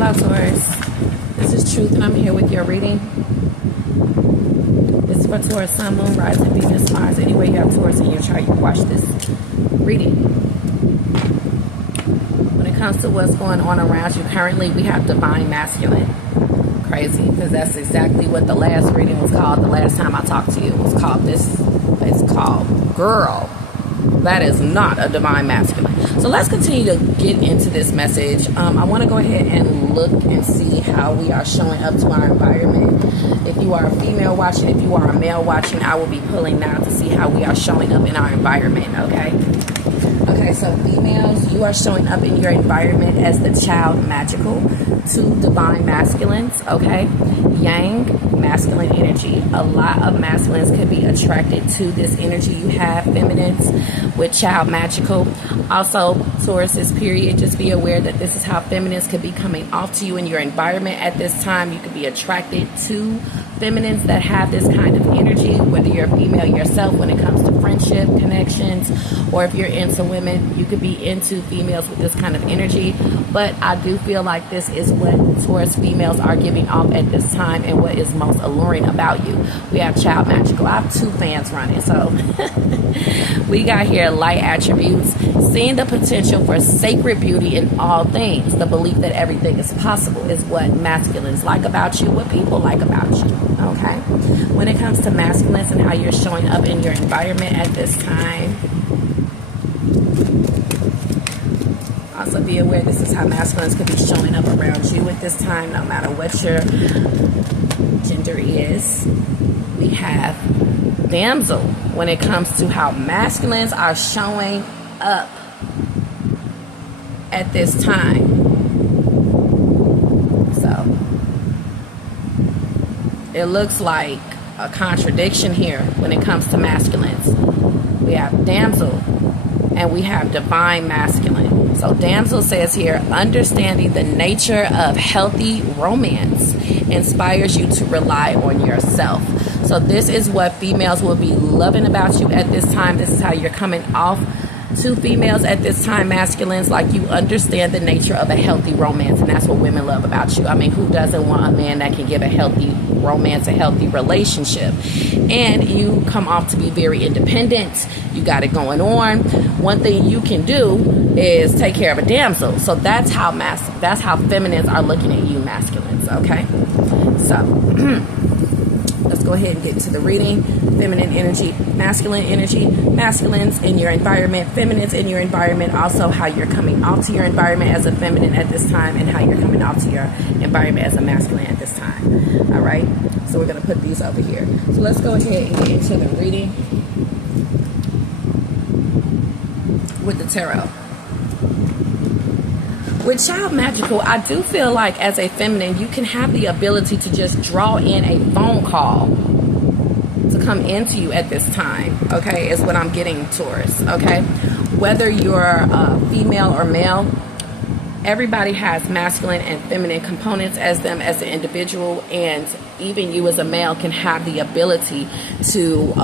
Hello, Taurus. This is Truth, and I'm here with your reading. This is for Taurus, Sun, Moon, Rising, Venus, Mars. Anywhere you have Taurus in your chart, you can watch this reading. When it comes to what's going on around you currently, we have divine masculine. Crazy, because that's exactly what the last reading was called. The last time I talked to you, it was called this. It's called Girl. That is not a divine masculine. So let's continue to get into this message. I want to go ahead and look and see how we are showing up to our environment. If you are a female watching, if you are a male watching, I will be pulling now to see how we are showing up in our environment, okay? Okay, so females, you are showing up in your environment as the child magical, two divine masculines, okay? Yang, masculine energy. A lot of masculines could be attracted to this energy you have, feminines, with child magical. Also, Taurus, period, just be aware that this is how feminines could be coming off to you in your environment at this time. You could be attracted to feminines that have this kind of energy, whether you're a female yourself when it comes to friendship, connections, or if you're into women, you could be into females with this kind of energy. But I do feel like this is what Taurus females are giving off at this time and what is most alluring about you. We have child magical. I have two fans running, so we got here light attributes, seeing the potential for sacred beauty in all things. The belief that everything is possible is what masculines like about you, what people like about you. Okay, when it comes to masculines and how you're showing up in your environment at this time, also be aware this is how masculines could be showing up around you at this time, no matter what your gender is. We have damsel when it comes to how masculines are showing up at this time. So it looks like a contradiction here when it comes to masculines. We have damsel and we have divine masculine. So damsel says here, understanding the nature of healthy romance inspires you to rely on yourself. So this is what females will be loving about you at this time. This is how you're coming off to females at this time, masculines, like you understand the nature of a healthy romance, and that's what women love about you. I mean, who doesn't want a man that can give a healthy romance, a healthy relationship? And you come off to be very independent. You got it going on. One thing you can do is take care of a damsel. So that's how feminines are looking at you, masculines, okay? So let's go ahead and get into the reading. Feminine energy, masculines in your environment, feminines in your environment, also how you're coming off to your environment as a feminine at this time and how you're coming off to your environment as a masculine at this time. All right, so we're going to put these over here. So let's go ahead and get into the reading with the tarot. With child magical, I do feel like as a feminine, you can have the ability to just draw in a phone call to come into you at this time, okay, is what I'm getting, Taurus, okay? Whether you're female or male, everybody has masculine and feminine components as them as an individual, and even you as a male can have the ability to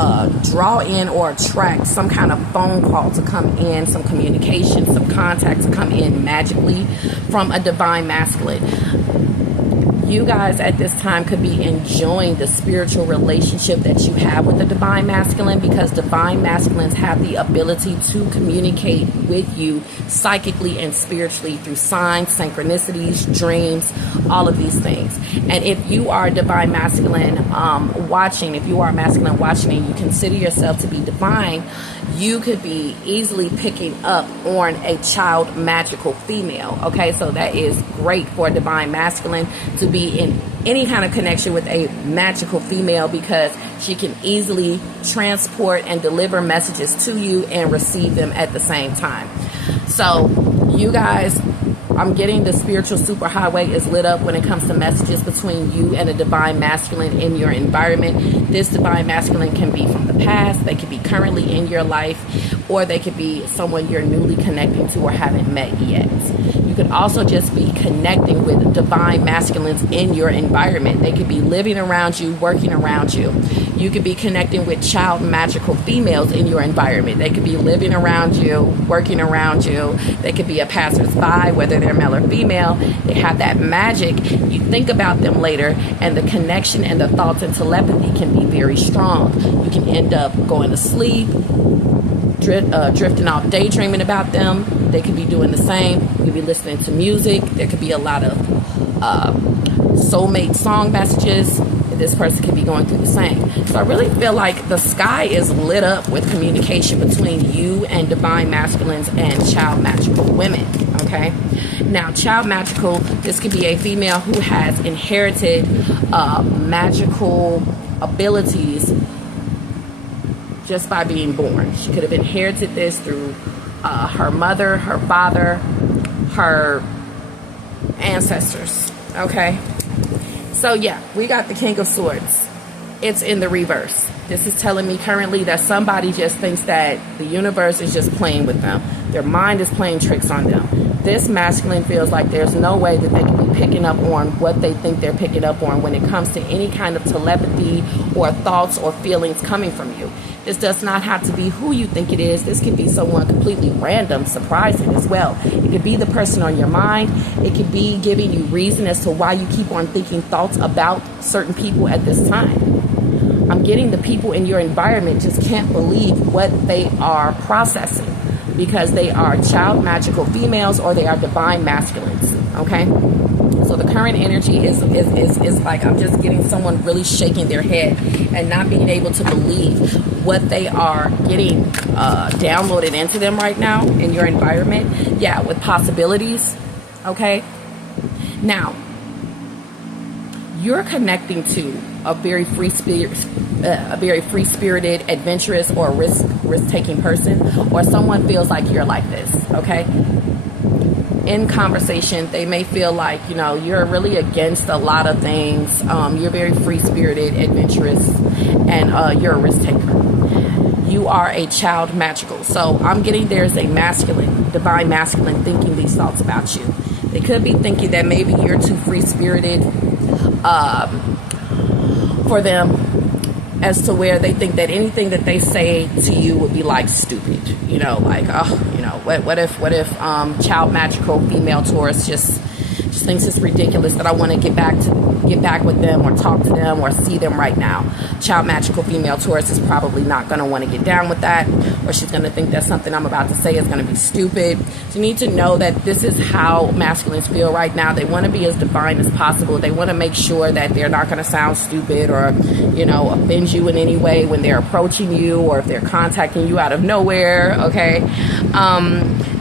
draw in or attract some kind of phone call to come in, some communication, some contact to come in magically from a divine masculine. You guys at this time could be enjoying the spiritual relationship that you have with the divine masculine, because divine masculines have the ability to communicate with you psychically and spiritually through signs, synchronicities, dreams, all of these things. And if you are a divine masculine watching, if you are masculine watching and you consider yourself to be divine, you could be easily picking up on a child magical female, okay? So that is great for a divine masculine to be in any kind of connection with a magical female, because she can easily transport and deliver messages to you and receive them at the same time. So you guys, I'm getting the spiritual superhighway is lit up when it comes to messages between you and a divine masculine in your environment. This divine masculine can be from the past, they can be currently in your life. or they could be someone you're newly connecting to or haven't met yet. You could also just be connecting with divine masculines in your environment. They could be living around you, working around you. You could be connecting with child magical females in your environment. They could be living around you, working around you. They could be a passersby, whether they're male or female. They have that magic. You think about them later, and the connection and the thoughts and telepathy can be very strong. You can end up going to sleep, drifting off, daydreaming about them. They could be doing the same. You could be listening to music. There could be a lot of soulmate song messages. This person could be going through the same. So I really feel like the sky is lit up with communication between you and divine masculines and child magical women. Okay. Now, child magical, this could be a female who has inherited magical abilities just by being born. She could have inherited this through her mother, her father, her ancestors. Okay. So yeah, we got the King of Swords. It's in the reverse. This is telling me currently that somebody just thinks that the universe is just playing with them. Their mind is playing tricks on them. This masculine feels like there's no way that they can be picking up on what they think they're picking up on when it comes to any kind of telepathy or thoughts or feelings coming from you. This does not have to be who you think it is. This could be someone completely random, surprising as well. It could be the person on your mind. It could be giving you reason as to why you keep on thinking thoughts about certain people at this time. I'm getting the people in your environment just can't believe what they are processing because they are child magical females or they are divine masculines. Okay? So the current energy is like I'm just getting someone really shaking their head and not being able to believe what they are getting downloaded into them right now in your environment. Yeah, with possibilities. Okay. Now, you're connecting to a very free-spirited, adventurous, or risk-taking person, or someone feels like you're like this. Okay. In conversation, they may feel like, you know, you're really against a lot of things. You're very free-spirited, adventurous, and you're a risk taker. You are a child magical. So I'm getting there's a masculine, divine masculine thinking these thoughts about you. They could be thinking that maybe you're too free-spirited for them, as to where they think that anything that they say to you would be like stupid, you know, like, oh, you know, what if child magical female Taurus just thinks it's ridiculous that I want to get back with them or talk to them or see them right now. Child magical female Taurus is probably not going to want to get down with that, or she's going to think that something I'm about to say is going to be stupid. So you need to know that this is how masculines feel right now. They want to be as divine as possible. They want to make sure that they're not going to sound stupid or, you know, offend you in any way when they're approaching you or if they're contacting you out of nowhere. Okay.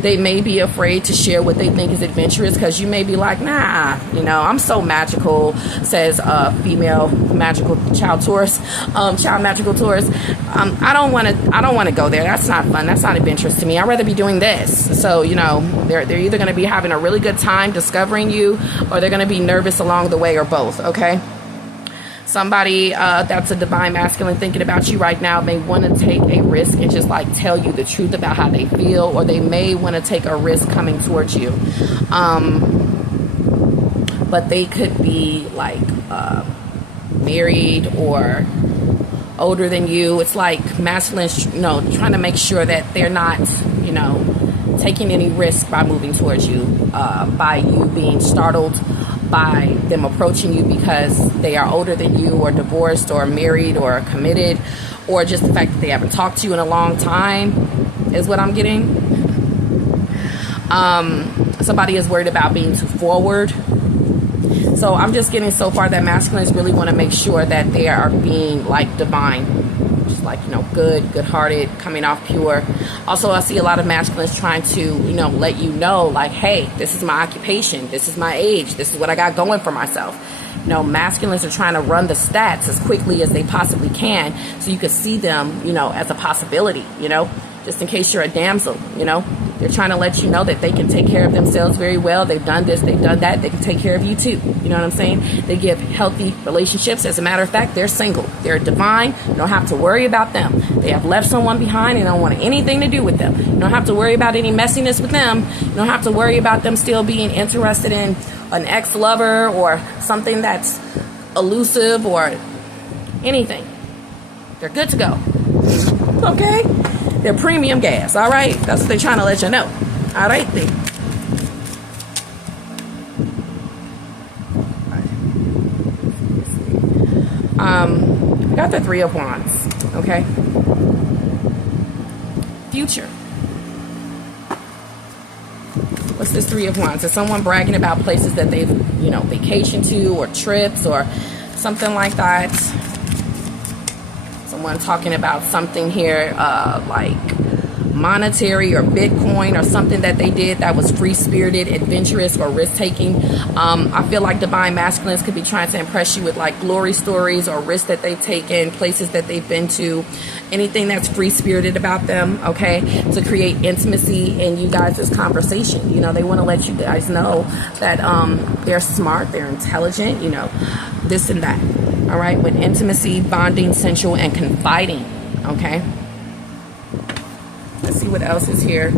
They may be afraid to share what they think is adventurous because you may be like, nah, you know, I'm so magical, says female magical child Taurus, child magical Taurus. I don't want to go there. That's not fun. That's not adventurous to me. I'd rather be doing this. So, you know, they're either going to be having a really good time discovering you, or they're going to be nervous along the way, or both. Okay. Somebody that's a divine masculine thinking about you right now may want to take a risk and just like tell you the truth about how they feel, or they may want to take a risk coming towards you. But they could be like married or older than you. It's like masculines, you know, trying to make sure that they're not, you know, taking any risk by moving towards you, by you being startled by them approaching you because they are older than you, or divorced, or married, or committed, or just the fact that they haven't talked to you in a long time is what I'm getting. Somebody is worried about being too forward. So I'm just getting so far that masculines really want to make sure that they are being like divine, just like, you know, good-hearted, coming off pure. Also, I see a lot of masculines trying to, you know, let you know, like, hey, this is my occupation, this is my age, this is what I got going for myself. You know, masculines are trying to run the stats as quickly as they possibly can so you can see them, you know, as a possibility, you know, just in case you're a damsel, you know. They're trying to let you know that they can take care of themselves very well. They've done this, they've done that. They can take care of you too. You know what I'm saying? They give healthy relationships. As a matter of fact, they're single. They're divine. You don't have to worry about them. They have left someone behind and don't want anything to do with them. You don't have to worry about any messiness with them. You don't have to worry about them still being interested in an ex-lover or something that's elusive or anything. They're good to go. Okay? They're premium gas, all right? That's what they're trying to let you know. All right, then. I got the Three of Wands, okay? Future. What's this Three of Wands? Is someone bragging about places that they've, vacationed to or trips or something like that? Someone talking about something here like monetary or Bitcoin or something that they did that was free-spirited, adventurous, or risk-taking. I feel like divine masculines could be trying to impress you with like glory stories or risks that they've taken, places that they've been to, anything that's free-spirited about them, okay, to create intimacy in you guys' conversation. They want to let you guys know that they're smart, they're intelligent, this and that, all right, with intimacy, bonding, sensual, and confiding, okay? Let's see what else is here.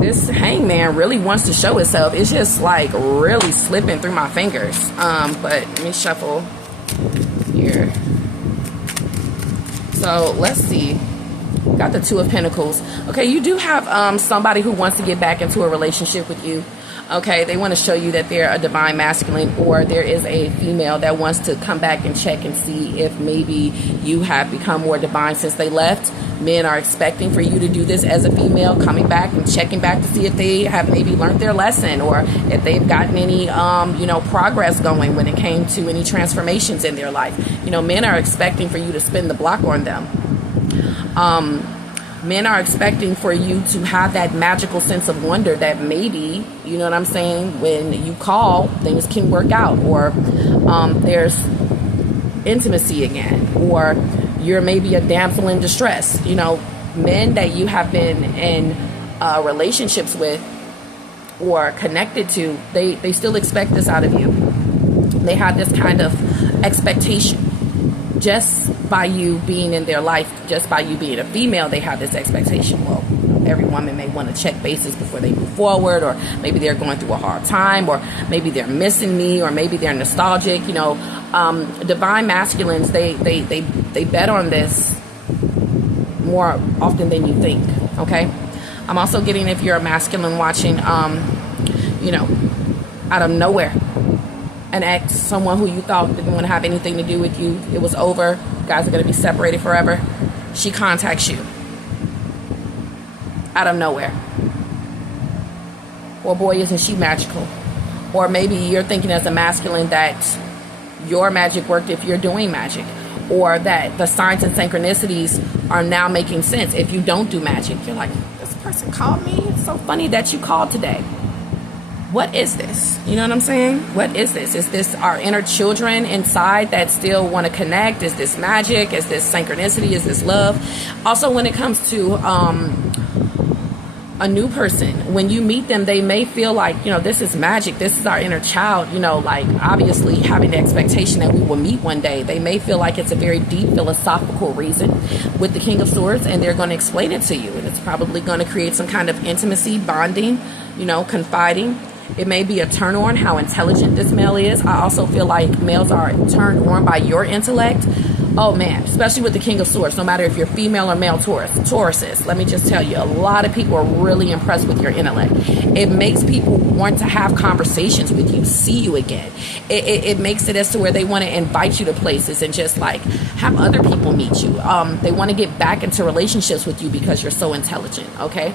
This hangman really wants to show itself. It's just like really slipping through my fingers. But let me shuffle here. So let's see. Got the Two of Pentacles. Okay, you do have somebody who wants to get back into a relationship with you. Okay, they want to show you that they're a divine masculine, or there is a female that wants to come back and check and see if maybe you have become more divine since they left. Men are expecting for you to do this as a female, coming back and checking back to see if they have maybe learned their lesson or if they've gotten any, progress going when it came to any transformations in their life. Men are expecting for you to spin the block on them. Men are expecting for you to have that magical sense of wonder that maybe, you know what I'm saying, when you call, things can work out, or there's intimacy again, or you're maybe a damsel in distress. Men that you have been in relationships with or connected to, they still expect this out of you. They have this kind of expectation. Just by you being in their life, just by you being a female, they have this expectation. Well, every woman may want to check bases before they move forward, or maybe they're going through a hard time, or maybe they're missing me, or maybe they're nostalgic. Divine masculines, they bet on this more often than you think. Okay, I'm also getting, if you're a masculine watching, out of nowhere, an ex, someone who you thought didn't want to have anything to do with you, it was over, you guys are going to be separated forever, she contacts you out of nowhere. Well, boy, isn't she magical. Or maybe you're thinking as a masculine that your magic worked if you're doing magic, or that the signs and synchronicities are now making sense if you don't do magic. You're like, this person called me, it's so funny that you called today. What is this? You know what I'm saying? What is this? Is this our inner children inside that still want to connect? Is this magic? Is this synchronicity? Is this love? Also, when it comes to a new person, when you meet them, they may feel like, this is magic. This is our inner child, like obviously having the expectation that we will meet one day. They may feel like it's a very deep philosophical reason with the King of Swords, and they're going to explain it to you. And it's probably going to create some kind of intimacy, bonding, confiding. It may be a turn on how intelligent this male is. I also feel like males are turned on by your intellect. Oh man, especially with the King of Swords, no matter if you're female or male Tauruses, let me just tell you, a lot of people are really impressed with your intellect. It makes people want to have conversations with you, see you again. It makes it as to where they want to invite you to places and just like have other people meet you. They want to get back into relationships with you because you're so intelligent, okay?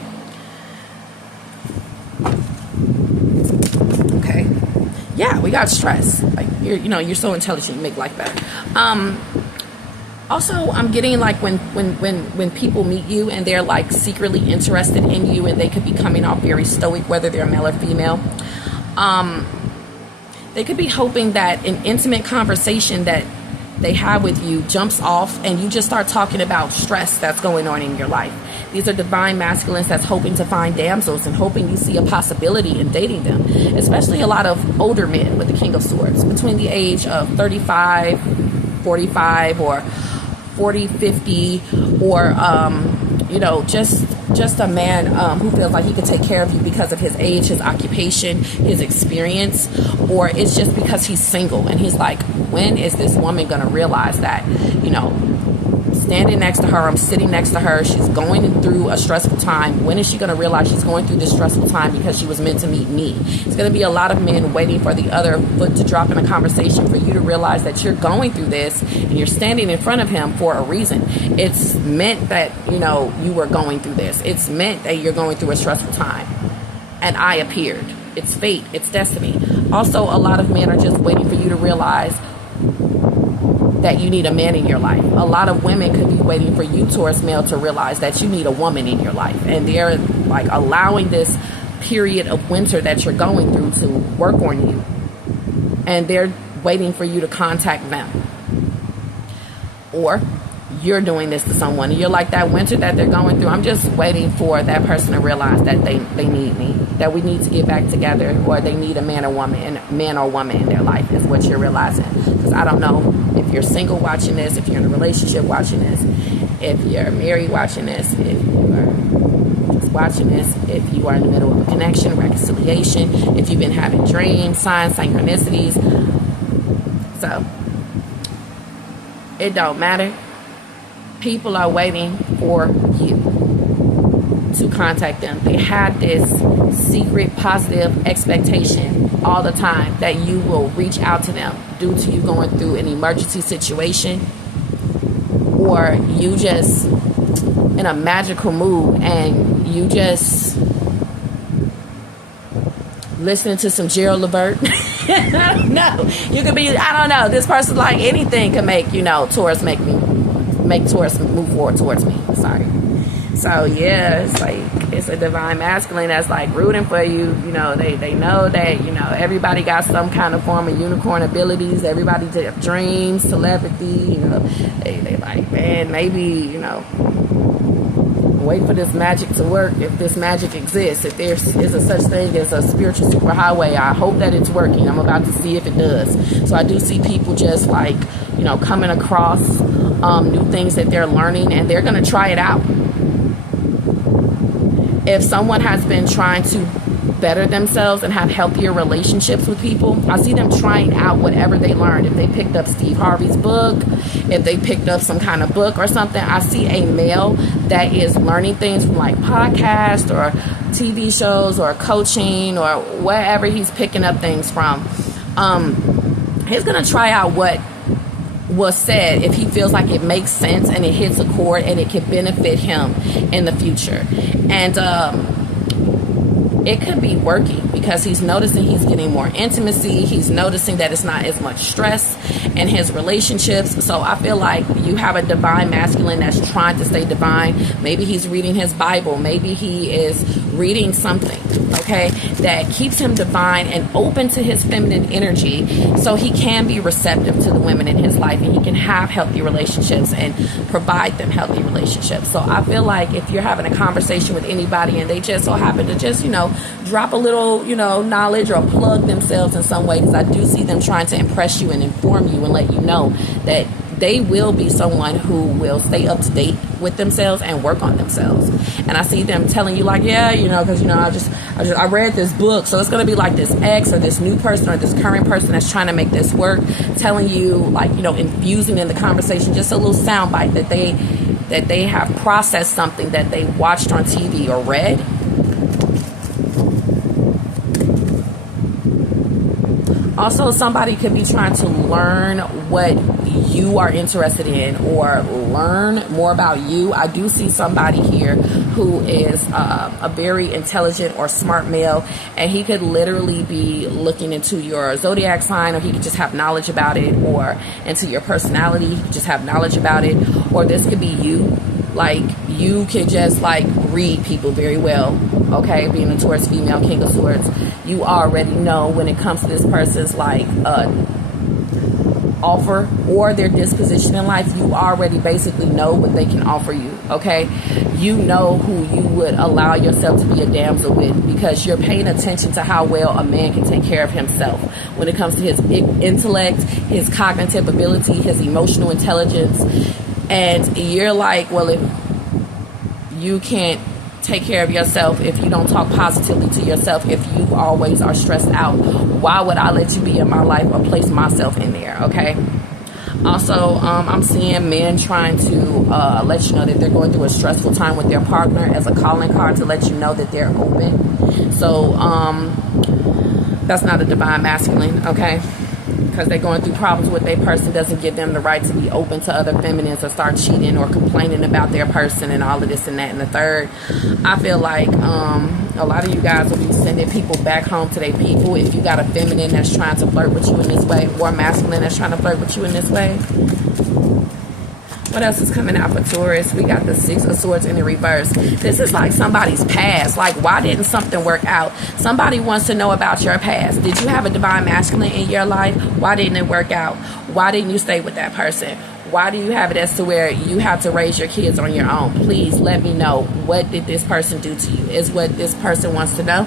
Yeah, we got stress. Like you're so intelligent, you make life better. Also, I'm getting like when people meet you and they're like secretly interested in you, and they could be coming off very stoic, whether they're male or female. They could be hoping that an intimate conversation that they have with you jumps off, and you just start talking about stress that's going on in your life. These are divine masculines that's hoping to find damsels and hoping you see a possibility in dating them, especially a lot of older men with the King of Swords between the age of 35, 45, or 40, 50, or just a man who feels like he can take care of you because of his age, his occupation, his experience, or it's just because he's single and he's like, when is this woman going to realize that, standing next to her, I'm sitting next to her, she's going through a stressful time. When is she going to realize she's going through this stressful time because she was meant to meet me? It's going to be a lot of men waiting for the other foot to drop in a conversation for you to realize that you're going through this and you're standing in front of him for a reason. It's meant that, you were going through this. It's meant that you're going through a stressful time. And I appeared. It's fate. It's destiny. Also, a lot of men are just waiting for you to realize that you need a man in your life. A lot of women could be waiting for you, Taurus male, to realize that you need a woman in your life. And they're like allowing this period of winter that you're going through to work on you. And they're waiting for you to contact them. Or you're doing this to someone and you're like, that winter that they're going through, I'm just waiting for that person to realize that they need me, that we need to get back together, or they need a man or woman in their life is what you're realizing. Because I don't know if you're single watching this, if you're in a relationship watching this, if you're married watching this, if you are just watching this, if you are in the middle of a connection, reconciliation, if you've been having dreams, signs, synchronicities. So it don't matter. People are waiting for you to contact them. They have this secret positive expectation all the time that you will reach out to them due to you going through an emergency situation, or you just in a magical mood and you just listening to some Gerald Levert. I don't know. You could be, I don't know. This person, like, anything can make, Taurus make Taurus move forward towards me. Sorry. So yeah, it's like, it's a divine masculine that's like rooting for you. They know that, everybody got some kind of form of unicorn abilities. Everybody have dreams, telepathy, they like, man, maybe, wait for this magic to work. If this magic exists, if there is a such thing as a spiritual superhighway, I hope that it's working. I'm about to see if it does. So I do see people just like, coming across new things that they're learning, and they're going to try it out. If someone has been trying to better themselves and have healthier relationships with people, I see them trying out whatever they learned. If they picked up Steve Harvey's book, if they picked up some kind of book or something, I see a male that is learning things from like podcasts or TV shows or coaching or wherever he's picking up things from. He's going to try out what was said if he feels like it makes sense and it hits a chord and it can benefit him in the future. And it could be working because he's noticing he's getting more intimacy. He's noticing that it's not as much stress in his relationships. So I feel like you have a divine masculine that's trying to stay divine. Maybe he's reading his Bible. Maybe he is reading something, okay, that keeps him divine and open to his feminine energy so he can be receptive to the women in his life and he can have healthy relationships and provide them healthy relationships. So I feel like if you're having a conversation with anybody and they just so happen to just, drop a little, knowledge or plug themselves in some way, because I do see them trying to impress you and inform you and let you know that they will be someone who will stay up to date with themselves and work on themselves. And I see them telling you like, yeah, because, I read this book. So it's going to be like this ex or this new person or this current person that's trying to make this work, telling you like, infusing in the conversation, just a little soundbite that they have processed something that they watched on TV or read. Also, somebody could be trying to learn what you are interested in or learn more about you. I do see somebody here who is a very intelligent or smart male, and he could literally be looking into your zodiac sign, or he could just have knowledge about it, or into your personality, he could just have knowledge about it. Or this could be you. Like, you can just like read people very well, okay? Being a Taurus female, King of Swords, you already know when it comes to this person's like offer or their disposition in life, you already basically know what they can offer you, okay? You know who you would allow yourself to be a damsel with, because you're paying attention to how well a man can take care of himself when it comes to his intellect, his cognitive ability, his emotional intelligence. And you're like, well, if you can't take care of yourself, if you don't talk positively to yourself, if you always are stressed out, why would I let you be in my life or place myself in there, okay? Also, I'm seeing men trying to let you know that they're going through a stressful time with their partner as a calling card to let you know that they're open. So that's not a divine masculine, okay? Because they're going through problems with their person doesn't give them the right to be open to other feminines or start cheating or complaining about their person and all of this and that and the third. I feel like a lot of you guys will be sending people back home to their people if you got a feminine that's trying to flirt with you in this way, or a masculine that's trying to flirt with you in this way. What else is coming out for Taurus? We got the Six of Swords in the reverse. This is like somebody's past. Like, why didn't something work out? Somebody wants to know about your past. Did you have a divine masculine in your life? Why didn't it work out? Why didn't you stay with that person? Why do you have it as to where you have to raise your kids on your own? Please let me know. What did this person do to you? Is what this person wants to know.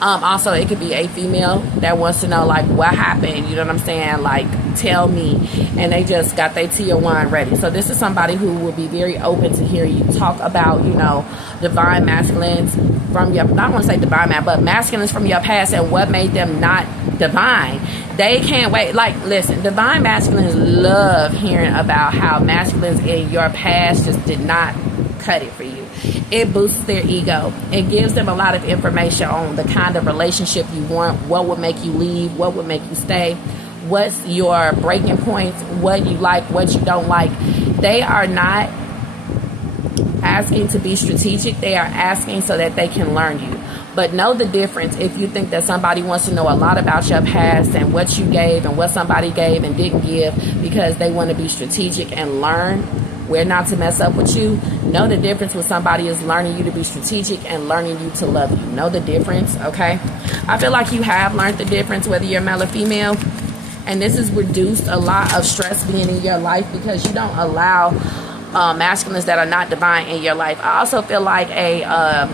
Also, it could be a female that wants to know, like, what happened, you know what I'm saying, like, tell me, and they just got their tea or wine ready. So this is somebody who will be very open to hear you talk about, you know, divine masculines from your, not want to say divine man, but masculines from your past and what made them not divine. They can't wait. Like, listen, divine masculines love hearing about how masculines in your past just did not cut it for you. It boosts their ego. It gives them a lot of information on the kind of relationship you want, what would make you leave, what would make you stay, what's your breaking points, what you like, what you don't like. They are not asking to be strategic. They are asking so that they can learn you. But know the difference if you think that somebody wants to know a lot about your past and what you gave and what somebody gave and didn't give because they want to be strategic and learn where not to mess up with you. Know the difference when somebody is learning you to be strategic and learning you to love you. Know the difference, okay? I feel like you have learned the difference whether you're male or female. And this has reduced a lot of stress being in your life because you don't allow masculines that are not divine in your life. I also feel like a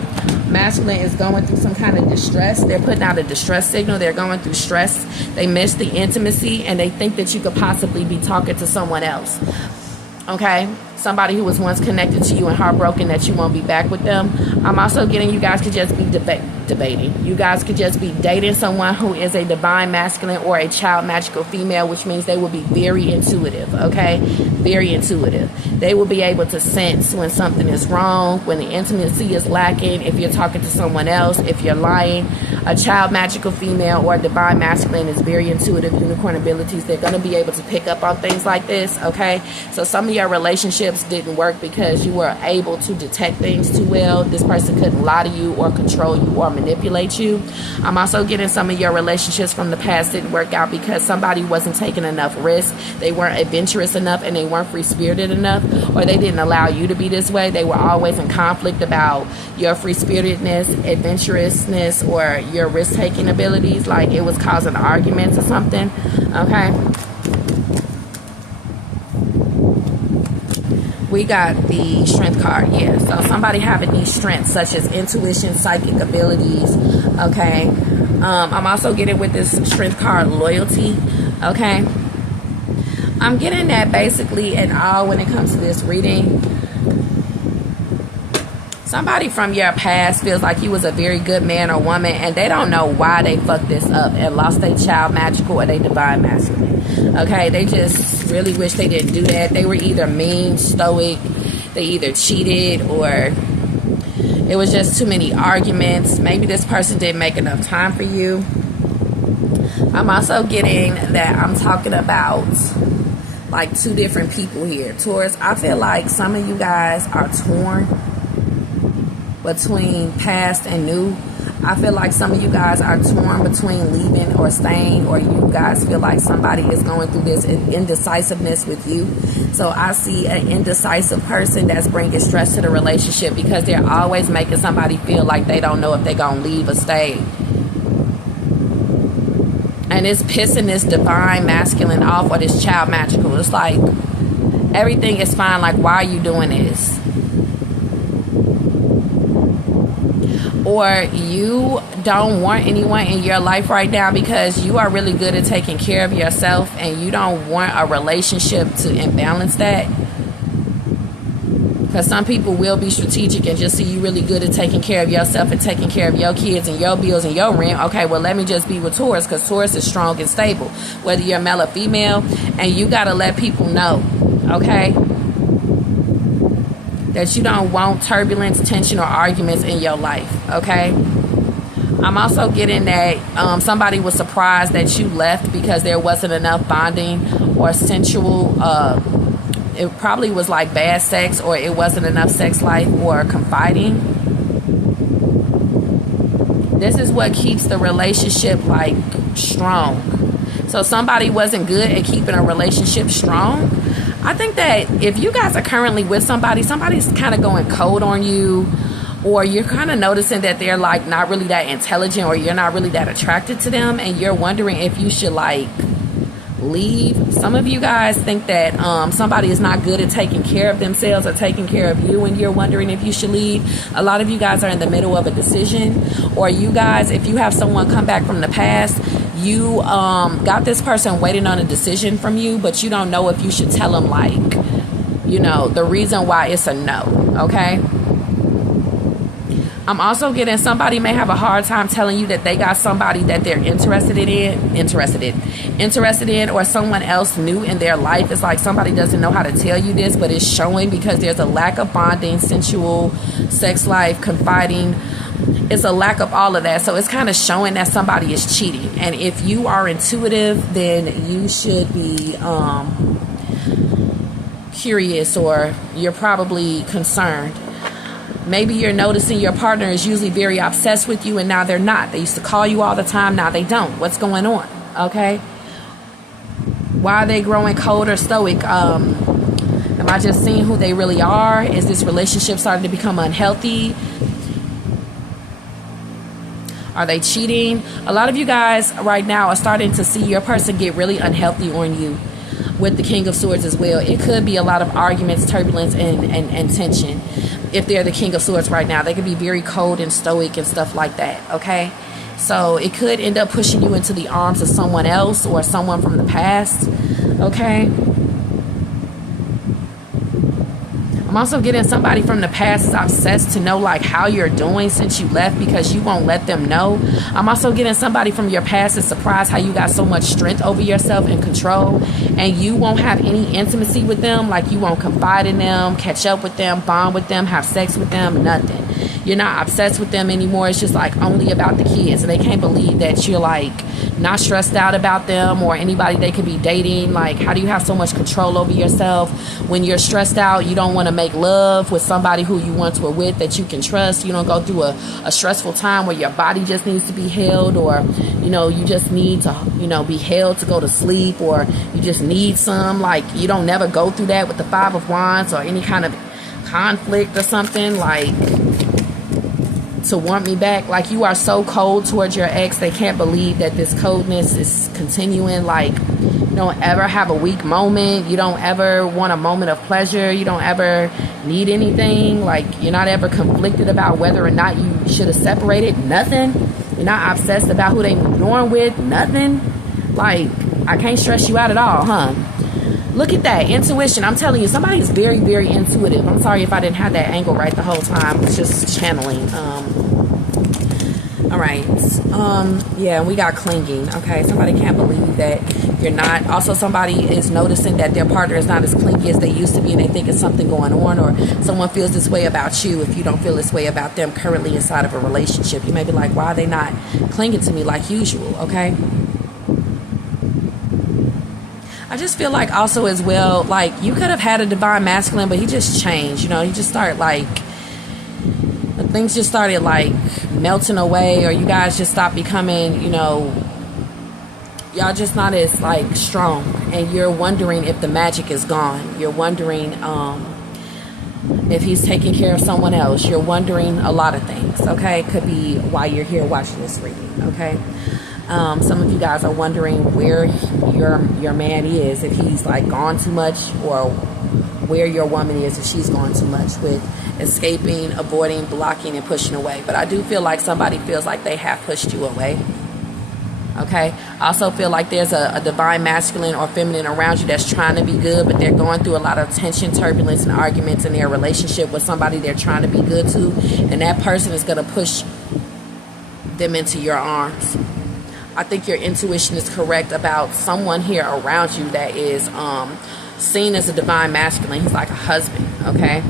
masculine is going through some kind of distress. They're putting out a distress signal. They're going through stress. They miss the intimacy and they think that you could possibly be talking to someone else. Okay, somebody who was once connected to you and heartbroken that you won't be back with them. I'm also getting you guys could just be debating. You guys could just be dating someone who is a divine masculine or a child magical female, which means they will be very intuitive, okay? Very intuitive. They will be able to sense when something is wrong, when the intimacy is lacking, if you're talking to someone else, if you're lying. A child magical female or a divine masculine is very intuitive, unicorn abilities. They're going to be able to pick up on things like this, okay? So some of your relationships didn't work because you were able to detect things too well. This person couldn't lie to you or control you or manipulate you. I'm also getting some of your relationships from the past didn't work out because somebody wasn't taking enough risk. They weren't adventurous enough and they weren't free-spirited enough, or they didn't allow you to be this way. They were always in conflict about your free-spiritedness, adventurousness, or your risk-taking abilities. Like it was causing arguments or something, okay? We got the strength card, yeah. So somebody having these strengths such as intuition, psychic abilities, okay? I'm also getting with this strength card loyalty, okay? I'm getting that basically in all when it comes to this reading. Somebody from your past feels like you was a very good man or woman and they don't know why they fucked this up and lost their child magical or their divine masculine. Okay, they just really wish they didn't do that. They were either mean, stoic, they either cheated, or it was just too many arguments. Maybe this person didn't make enough time for you. I'm also getting that I'm talking about like two different people here. Taurus, I feel like some of you guys are torn between past and new. I feel like some of you guys are torn between leaving or staying, or you guys feel like somebody is going through this indecisiveness with you. So I see an indecisive person that's bringing stress to the relationship because they're always making somebody feel like they don't know if they're going to leave or stay. And it's pissing this divine masculine off, or this child magical. It's like, everything is fine. Like, why are you doing this? Or you don't want anyone in your life right now because you are really good at taking care of yourself, and you don't want a relationship to imbalance that. Because some people will be strategic and just see you really good at taking care of yourself and taking care of your kids and your bills and your rent. Okay, well, let me just be with Taurus, because Taurus is strong and stable, whether you're male or female. And you got to let people know, okay, that you don't want turbulence, tension, or arguments in your life, okay? I'm also getting that somebody was surprised that you left because there wasn't enough bonding or sensual, it probably was like bad sex, or it wasn't enough sex life or confiding. This is what keeps the relationship like strong. So somebody wasn't good at keeping a relationship strong. I think that if you guys are currently with somebody, somebody's kind of going cold on you, or you're kind of noticing that they're like not really that intelligent, or you're not really that attracted to them, and you're wondering if you should like leave. Some of you guys think that somebody is not good at taking care of themselves or taking care of you, and you're wondering if you should leave. A lot of you guys are in the middle of a decision. Or you guys, if you have someone come back from the past, you got this person waiting on a decision from you, but you don't know if you should tell them, like, you know, the reason why it's a no, okay? I'm also getting somebody may have a hard time telling you that they got somebody that they're interested in, or someone else new in their life. It's like somebody doesn't know how to tell you this, but it's showing, because there's a lack of bonding, sensual, sex life, confiding. It's a lack of all of that. So it's kind of showing that somebody is cheating. And if you are intuitive, then you should be curious, or you're probably concerned. Maybe you're noticing your partner is usually very obsessed with you, and now they're not. They used to call you all the time, now they don't. What's going on? Okay? Why are they growing cold or stoic? Am I just seeing who they really are? Is this relationship starting to become unhealthy? Are they cheating? A lot of you guys right now are starting to see your person get really unhealthy on you with the King of Swords as well. It could be a lot of arguments, turbulence, and tension. If they're the King of Swords right now, they could be very cold and stoic and stuff like that, okay? So it could end up pushing you into the arms of someone else or someone from the past, okay? I'm also getting somebody from the past is obsessed to know like how you're doing since you left, because you won't let them know. I'm also getting somebody from your past is surprised how you got so much strength over yourself and control, and you won't have any intimacy with them. Like, you won't confide in them, catch up with them, bond with them, have sex with them, nothing. You're not obsessed with them anymore. It's just like only about the kids, and they can't believe that you're like not stressed out about them or anybody they could be dating. Like, how do you have so much control over yourself? When you're stressed out, you don't want to make love with somebody who you once were with that you can trust. You don't go through a stressful time where your body just needs to be held, or, you know, you just need to, you know, be held to go to sleep, or you just need some, like, you don't never go through that with the Five of Wands or any kind of conflict or something, like, to want me back. Like, you are so cold towards your ex, they can't believe that this coldness is continuing. Like, you don't ever have a weak moment, you don't ever want a moment of pleasure, you don't ever need anything, like, you're not ever conflicted about whether or not you should have separated, nothing. You're not obsessed about who they born with, nothing. Like, I can't stress you out at all, huh? Look at that intuition. I'm telling you, somebody is very, very intuitive. I'm sorry if I didn't have that angle right the whole time. It's just channeling. All right. Yeah, we got clinging. Okay, somebody can't believe that you're not. Also, somebody is noticing that their partner is not as clingy as they used to be, and they think it's something going on, or someone feels this way about you if you don't feel this way about them currently inside of a relationship. You may be like, why are they not clinging to me like usual? Okay. I just feel like also as well, like, you could have had a divine masculine, but he just changed, you know, he just started like, things just started like melting away, or you guys just stopped becoming, you know, y'all just not as like strong, and you're wondering if the magic is gone. You're wondering if he's taking care of someone else. You're wondering a lot of things, okay? Could be why you're here watching this reading, okay? Some of you guys are wondering where your man is, if he's like gone too much, or where your woman is if she's gone too much with escaping, avoiding, blocking, and pushing away. But I do feel like somebody feels like they have pushed you away. Okay, I also feel like there's a divine masculine or feminine around you that's trying to be good, but they're going through a lot of tension, turbulence, and arguments in their relationship with somebody they're trying to be good to, and that person is going to push them into your arms. I think your intuition is correct about someone here around you that is seen as a divine masculine. He's like a husband, okay?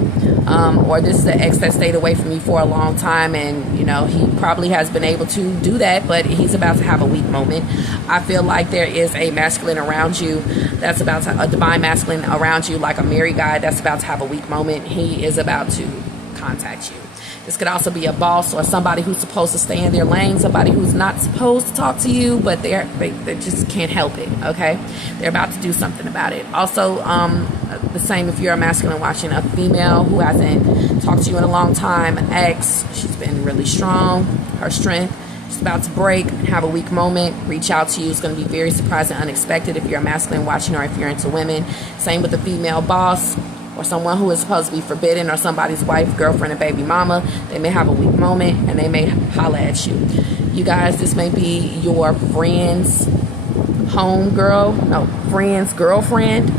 Or this is an ex that stayed away from you for a long time, and you know he probably has been able to do that, but he's about to have a weak moment. I feel like there is a masculine around you that's about to, a divine masculine around you, like a married guy that's about to have a weak moment. He is about to contact you. This could also be a boss or somebody who's supposed to stay in their lane, somebody who's not supposed to talk to you, but they just can't help it, okay? They're about to do something about it. Also, the same if you're a masculine watching a female who hasn't talked to you in a long time, ex, she's been really strong, her strength, she's about to break, have a weak moment, reach out to you. It's going to be very surprising and unexpected if you're a masculine watching, or if you're into women. Same with the female boss, or someone who is supposed to be forbidden, or somebody's wife, girlfriend, and baby mama. They may have a weak moment and they may holler at you. You guys, this may be your friend's friend's girlfriend.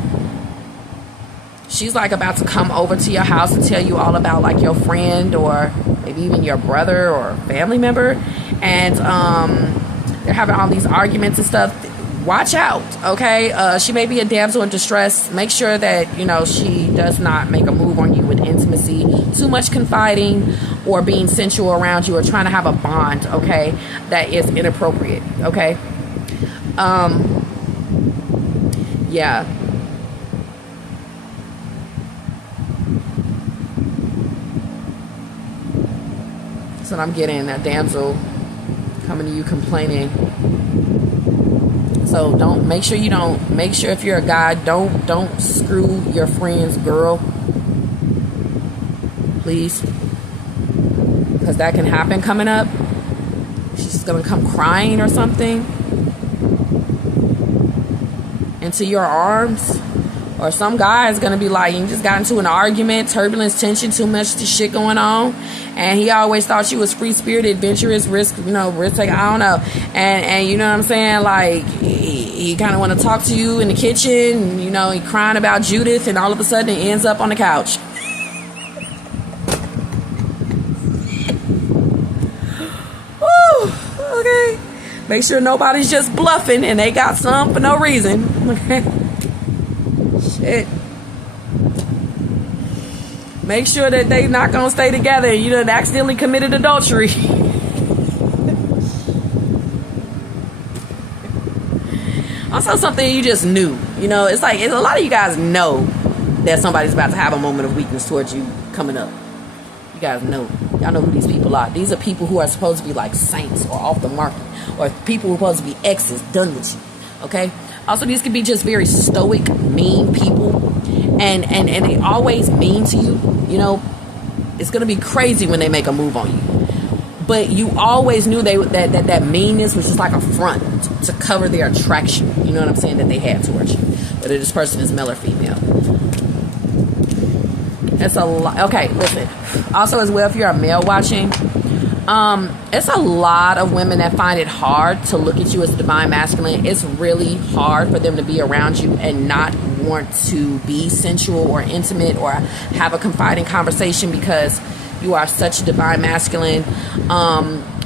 She's like about to come over to your house and tell you all about like your friend, or maybe even your brother or family member, and they're having all these arguments and stuff. Watch out, okay? She may be a damsel in distress. Make sure that, you know, she does not make a move on you with intimacy, too much confiding, or being sensual around you, or trying to have a bond, okay, that is inappropriate, okay? Yeah. So I'm getting a damsel coming to you complaining. So make sure if you're a guy, don't screw your friend's girl, please, because that can happen coming up. She's gonna come crying or something into your arms, or some guy is gonna be like, you just got into an argument, turbulence, tension, too much shit going on, and he always thought you was free-spirited, adventurous, risk taker, I don't know, and you know what I'm saying, like he kind of want to talk to you in the kitchen, you know, he crying about Judith, and all of a sudden it ends up on the couch. Woo, okay, make sure nobody's just bluffing and they got some for no reason. Shit. Make sure that they not gonna stay together and you done accidentally committed adultery. Also, something you just knew. You know, it's like a lot of you guys know that somebody's about to have a moment of weakness towards you coming up. You guys know. Y'all know who these people are. These are people who are supposed to be like saints, or off the market, or people who are supposed to be exes, done with you. Okay? Also, these could be just very stoic, mean people. And they always mean to you. You know, it's going to be crazy when they make a move on you. But you always knew that meanness was just like a front to cover their attraction. You know what I'm saying? That they had towards you. Whether this person is male or female. It's a lot. Okay, listen. Also, as well, if you're a male watching, it's a lot of women that find it hard to look at you as divine masculine. It's really hard for them to be around you and not want to be sensual or intimate or have a confiding conversation, because you are such a divine masculine.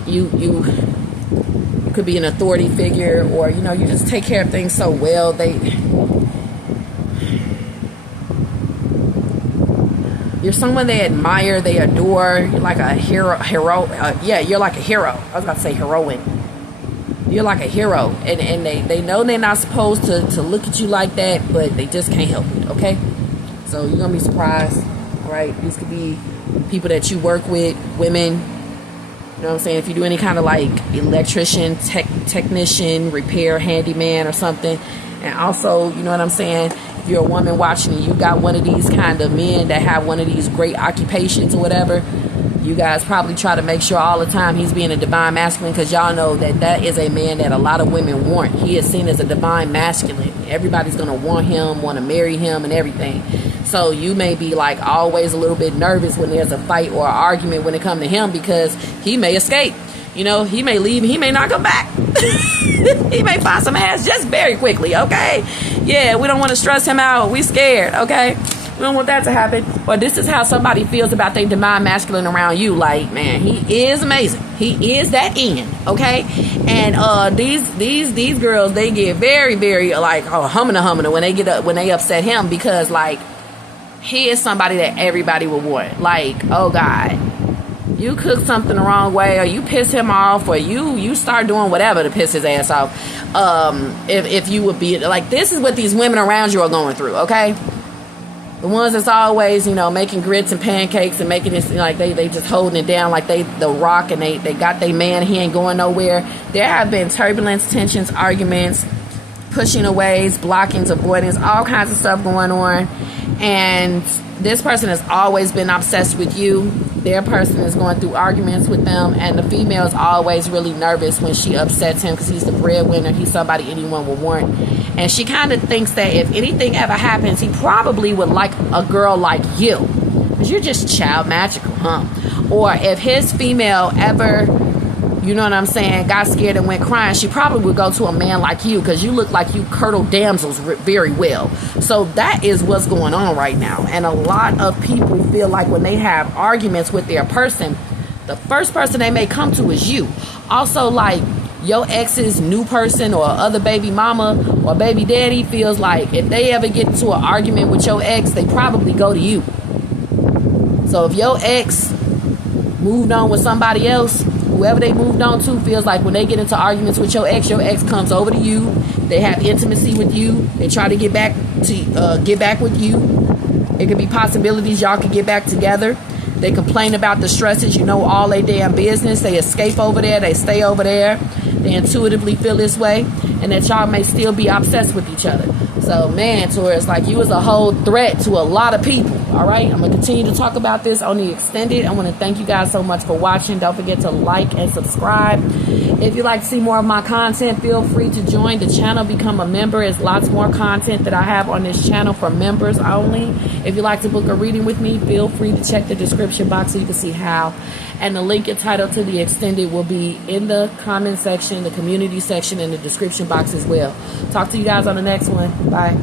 You could be an authority figure, or you know, you just take care of things so well. You're someone they admire, they adore. You're like a hero. You're like a hero. I was about to say heroine. You're like a hero, and they know they're not supposed to look at you like that, but they just can't help it, okay? So you're going to be surprised, all right? These could be people that you work with, women, you know what I'm saying? If you do any kind of like electrician, technician, repair, handyman or something. And also, you know what I'm saying? If you're a woman watching and you got one of these kind of men that have one of these great occupations or whatever, You guys probably try to make sure all the time he's being a divine masculine, because y'all know that that is a man that a lot of women want. He is seen as a divine masculine. Everybody's going to want him, want to marry him and everything. So you may be like always a little bit nervous when there's a fight or an argument when it comes to him, because he may escape. You know, he may leave, he may not come back. He may find some ass just very quickly, okay? Yeah, we don't want to stress him out. We scared, okay? We don't want that to happen. But this is how somebody feels about their divine masculine around you. Like, man, he is amazing. He is that end, okay? And these girls, they get very, very like humming when they upset him, because like he is somebody that everybody would want. Like, oh God, you cook something the wrong way, or you piss him off, or you start doing whatever to piss his ass off. If you would be like, this is what these women around you are going through, okay? The ones that's always, you know, making grits and pancakes and making it like they just holding it down like they the rock, and they got their man, he ain't going nowhere. There have been turbulence, tensions, arguments, pushing aways, blockings, avoidance, all kinds of stuff going on. And this person has always been obsessed with you. Their person is going through arguments with them, and the female is always really nervous when she upsets him, because he's the breadwinner. He's somebody anyone would want. And she kind of thinks that if anything ever happens, he probably would like a girl like you, because you're just child magical, huh? Or if his female ever, you know what I'm saying, got scared and went crying, she probably would go to a man like you, because you look like you curdle damsels very well. So that is what's going on right now. And a lot of people feel like when they have arguments with their person, the first person they may come to is you. Also, like, your ex's new person or other baby mama or baby daddy feels like if they ever get into an argument with your ex, they probably go to you. So if your ex moved on with somebody else, whoever they moved on to feels like when they get into arguments with your ex comes over to you. They have intimacy with you. They try to get back with you. It could be possibilities y'all could get back together. They complain about the stresses, you know, all their damn business. They escape over there. They stay over there. They intuitively feel this way, and that y'all may still be obsessed with each other. So, man, Taurus, like, you is a whole threat to a lot of people. All right, I'm going to continue to talk about this on the extended. I want to thank you guys so much for watching. Don't forget to like and subscribe. If you'd like to see more of my content, feel free to join the channel, become a member. There's lots more content that I have on this channel for members only. If you'd like to book a reading with me, feel free to check the description box so you can see how. And the link entitled to the extended will be in the comment section, the community section, and the description box as well. Talk to you guys on the next one. Bye.